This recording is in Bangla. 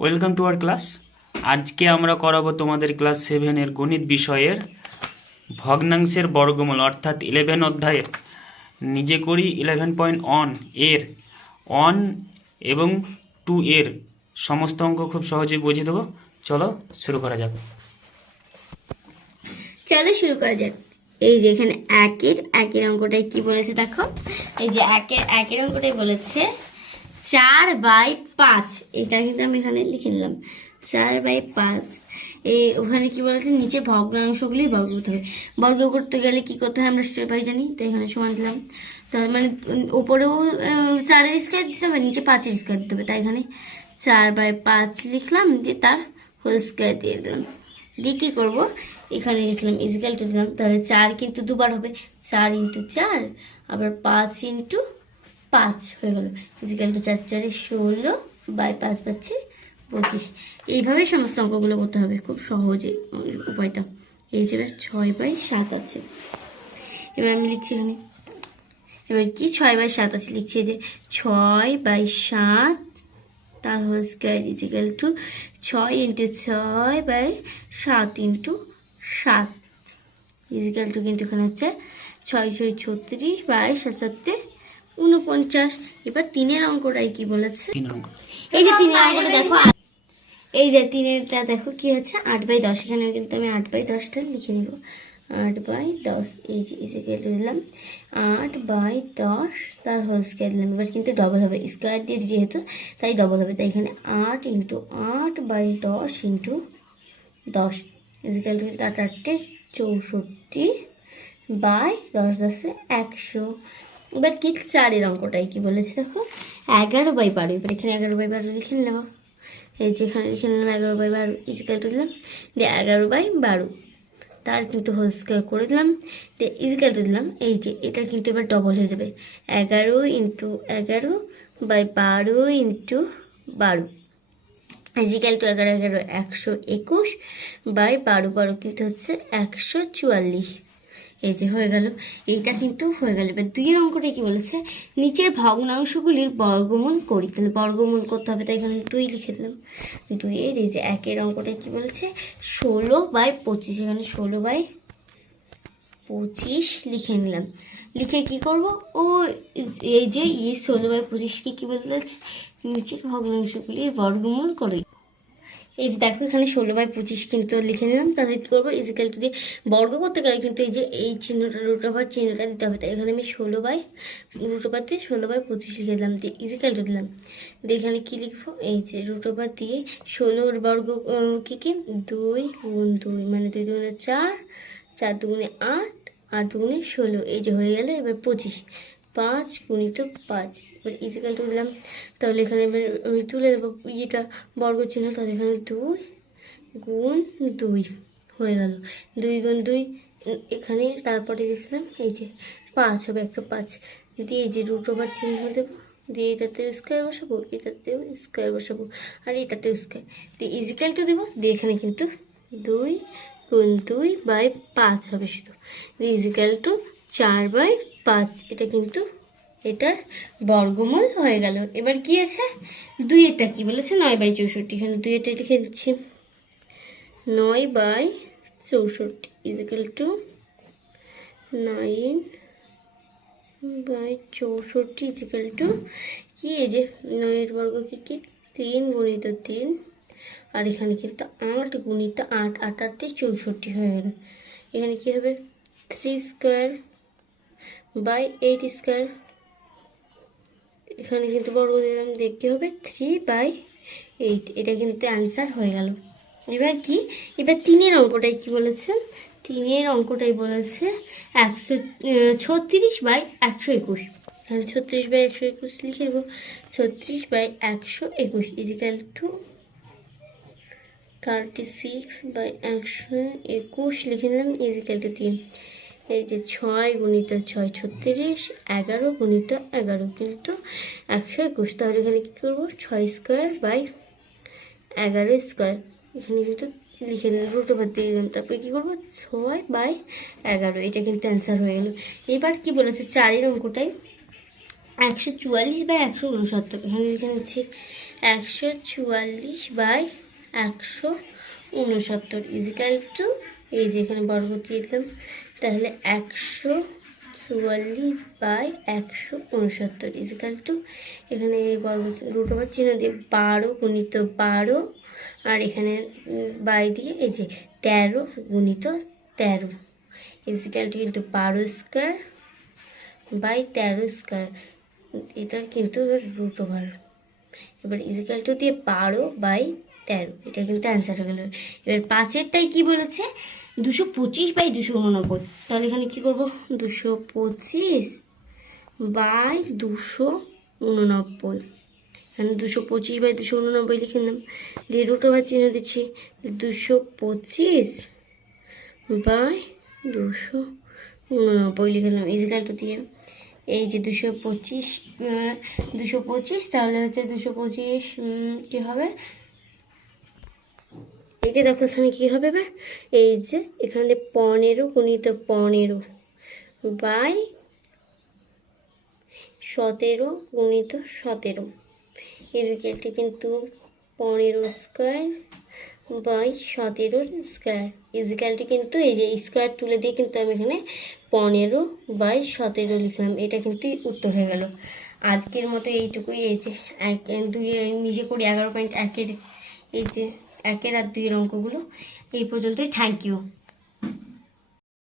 ওয়েলকাম টু আর ক্লাস আজকে আমরা করাবো তোমাদের ক্লাস সেভেনের গণিত বিষয়ের ভগ্নাংশের বর্গমূল, অর্থাৎ ইলেভেন অধ্যায়ের। নিজে করি ইলেভেন পয়েন্ট অন এর। অন এবং টু এর সমস্ত অঙ্ক খুব সহজেই বুঝিয়ে দেবো। চলো শুরু করা যাক। চলো শুরু করা যাক। এই যে এখানে একের একের অঙ্কটাই কি বলেছে দেখো? এই যে একের একের অঙ্কটাই বলেছে চার বাই পাঁচ। এটা কিন্তু আমি এখানে লিখে নিলাম। চার বাই পাঁচ। এই ওখানে কি বলেছে? নিচে ভগ্নাংশগুলি বর্গ করতে হবে। বর্গ করতে গেলে কি করতে হয় আমরা সবাই জানি। তো এখানে সমান দিলাম। তার মানে ওপরেও চারের স্কোয়ার দিতে হবে, নিচে পাঁচের স্কোয়ার দিতে হবে। তাই এখানে চার বাই পাঁচ লিখলাম, দিয়ে তার হোল স্কোয়ার দিয়ে দিলাম। দিয়ে কী করব? এখানে লিখলাম ইজিক্যাল টু দিলাম। তাহলে চার কিন্তু দুবার হবে। চার ইন্টু চার, আবার পাঁচ ইন্টু পাঁচ হয়ে গেল। ইজিক্যাল টু চার চারে ষোলো বাই পাঁচ পাচ্ছে পঁচিশ। এইভাবেই সমস্ত অঙ্কগুলো করতে হবে খুব সহজে উপায়টা। এই যে ছয় বাই সাত আছে। এবার আমি লিখছি এখানে। এবার কি ছয় বাই সাত আছে? লিখছি যে ছয় বাই সাত, তার হোল স্কোয়ার ইজিক্যাল টু ছয় ইন্টু ছয় বাই সাত ইন্টু সাত। ইজিক্যাল টু কিন্তু এখানে হচ্ছে ছয় ছয় ছত্রিশ বাই সাতে উনপঞ্চাশ এবার তিনের অঙ্কটাই কি বলেছে? এই যে তিনের অঙ্কটা দেখো এই যে তিনেরটা দেখো কি হচ্ছে? আট বাই দশ। এখানে কিন্তু আমি আট বাই দশটা লিখে নিব। আট বাই দশ এই যে এসে কেটে দিলাম। আট বাই দশ তার হোল স্কোয়ার দিলাম। এবার কিন্তু ডবল হবে। স্কোয়ার দিয়ে যেহেতু তাই ডবল হবে। তাই এখানে আট ইন্টু আট বাই দশ ইন্টু দশ। ইজিক্যাল টু আট আটটে চৌষট্টি বাই দশ দশে একশো। এবার কি চারের অঙ্কটাই কি বলেছে দেখো? এগারো বাই বারো। এবার এখানে এগারো বাই বারো লিখে নিলাম। এই যে এখানে লিখে নিলাম এগারো বাই বারো ইজিক্যাল টু দিলাম। দিয়ে এগারো বাই বারো। তার কিন্তু হোল স্কোয়ার করে দিলাম। দিয়ে ইজিক্যাল টু দিলাম, এই যে এটা কিন্তু এবার ডবল হয়ে যাবে। এগারো ইন্টু এগারো বাই বারো ইন্টু বারো। ইজিক্যাল টু এগারো এগারো একশো একুশ বাই বারো বারো কিন্তু হচ্ছে একশো চুয়াল্লিশ। এই যে হয়ে গেল। এইটা কিন্তু হয়ে গেল। এবার দুইয়ের অঙ্কটা কি বলেছে? নিচের ভগ্নাংশগুলির বর্গমূল করি। তাহলে বর্গমূল করতে হবে, তাই এখানে দুই লিখে দিলাম। দুইয়ের এই যে একের অঙ্কটা কি বলেছে? ষোলো বাই পঁচিশ। এখানে ষোলো বাই পঁচিশ লিখে নিলাম। লিখে কি করব? ও এই যে ই ষোলো বাই পঁচিশকে কী বলতে নিচের ভগ্নাংশগুলির বর্গমূল করে। এই যে দেখো, এখানে ষোলো বাই পঁচিশ কিন্তু লিখে নিলাম। তাহলে কী করব? ইজিক্যাল টু দিয়ে বর্গ করতে গেলে কিন্তু এই যে এই চিহ্নটা রুট ওভার চিহ্নটা দিতে হবে। তাই এখানে আমি ষোলো বাই রুট ওভার দিয়ে ষোলো বাই পঁচিশ লিখে দিলাম, দিয়ে ইজিক্যাল দিলাম। দিয়ে এখানে কী লিখব? এই যে রুট ওভার দিয়ে ষোলোর বর্গ কী কী? দুই গুণ দুই মানে দুই দুগুণে চার চার দুগুণে আট আট দুগুণে ষোলো। এই যে হয়ে গেলে, এবার পঁচিশ। পাঁচ গুণিত পাঁচ। এবার ইজিক্যাল টু দিলাম। তাহলে এখানে এবার আমি তুলে দেবো ইয়েটা বর্গ চিহ্ন তাহলে এখানে দুই গুণ দুই হয়ে গেল। দুই গুণ দুই এখানে তারপরে লিখলাম এই যে পাঁচ হবে একটা পাঁচ। দিয়ে এই যে রুট ওভার চিহ্ন দেবো, দিয়ে এটাতেও স্কোয়ার বসাবো, এটাতেও স্কোয়ার বসাবো, আর এটাতেও স্কোয়ার দিয়ে ইজিক্যাল টু দেবো, দিয়ে এখানে কিন্তু দুই গুণ দুই বাই পাঁচ হবে শুধু। দিয়ে ইজিক্যাল টু চার বাই পাঁচ, এটা কিন্তু এটার বর্গমূল হয়ে গেল। এবার কি আছে? দুই এটা কি বলেছে? নয় বাই চৌষট্টি, এখানে দুই এটা লিখে দিচ্ছি। নয় বাই চৌষট্টি ইজিক্যাল টু নাইন বাই চৌষট্টি ইজিক্যাল টু কি এই যে, নয়ের বর্গ কি কি? তিন গুণিত তিন। আর এখানে কিন্তু আট গুণিত আট আট আটটি চৌষট্টি হয়ে গেল। এখানে কি হবে? Three square by eight square. এখানে কিন্তু বর্গ দিলাম, দেখতে হবে থ্রি বাই এইট এটা কিন্তু অ্যান্সার হয়ে গেল। এবার কি? এবার তিনের অঙ্কটাই কি বলেছে? তিনের অঙ্কটাই বলেছে একশো ছত্রিশ বাই একশো একুশ। এখানে ছত্রিশ বাই একশো একুশ লিখে দেবো ছত্রিশ বাই একশো একুশ equal to thirty six by একশো একুশ লিখে নিলাম ইজিক্যাল টু তিন এই যে ছয় গুণিত ছয় ছত্রিশ, এগারো গুণিত এগারো কিন্তু একশো একুশ। তাহলে এখানে কী করব? ছয় স্কোয়ার বাই এগারো স্কোয়ার। এখানে কিন্তু লিখে দিলাম রুট ওভার দিয়ে দিলাম। তারপরে কী করব? ছয় বাই এগারো। এটা কিন্তু অ্যান্সার হয়ে গেল। এবার কি বলেছে? চারের অঙ্কটাই একশো চুয়াল্লিশ বাই একশো উনসত্তর। এখানে লিখে নিচ্ছি, একশো চুয়াল্লিশ বাই একশো উনসত্তর। ইজিক্যাল টু এই যে এখানে বর্গ দিয়ে দিলাম তাহলে একশো চুয়াল্লিশ বাই একশো উনসত্তর ইজিক্যাল টু এখানে বর্গ রুট ওভার চিহ্ন দিয়ে বারো গুণিত বারো, আর এখানে বাই দিয়ে এই যে তেরো গুণিত তেরো ইজিক্যাল টু কিন্তু বারো স্কোয়ার বাই তেরো স্কোয়ার এটার কিন্তু রুট ওভার এবার ইজিক্যাল টু দিয়ে বারো বাই তেরো, এটা কিন্তু অ্যান্সার হয়ে গেল। এবার পাঁচেরটাই কি বলেছে? দুশো পঁচিশ বাই দুশো উননব্বই। তাহলে এখানে কী করব? দুশো পঁচিশ বাই দুশো উননব্বই। এখানে দুশো পঁচিশ বাই দুশো উননব্বই লিখে নিলাম। দিয়ে রুটো বা চিহ্ন দিচ্ছি। দুশো পঁচিশ বাই দুশো উননব্বই লিখে নিলাম। ইজিক্যাল টু দিয়ে। এই যে দুশো পঁচিশ দুশো পঁচিশ, তাহলে হচ্ছে দুশো পঁচিশ কী হবে? এই যে দেখো এখানে কী হবে এবার? এই যে এখানে পনেরো গুণিত পনেরো বাই সতেরো গুণিত সতেরো। ইজিক্যালটি কিন্তু পনেরো স্কোয়ার বাই সতেরোর স্কোয়ার। ইজিক্যালটি কিন্তু এই যে স্কোয়ার তুলে দিয়ে কিন্তু আমি এখানে পনেরো বাই সতেরো লিখলাম। এটা কিন্তু উত্তর হয়ে গেল। আজকের মতো এইটুকুই। এই যে এক, দুই নিজে করি এগারো পয়েন্ট একের। এই যে একের আর দুইয়ের অঙ্কগুলো এই পর্যন্তই। Thank you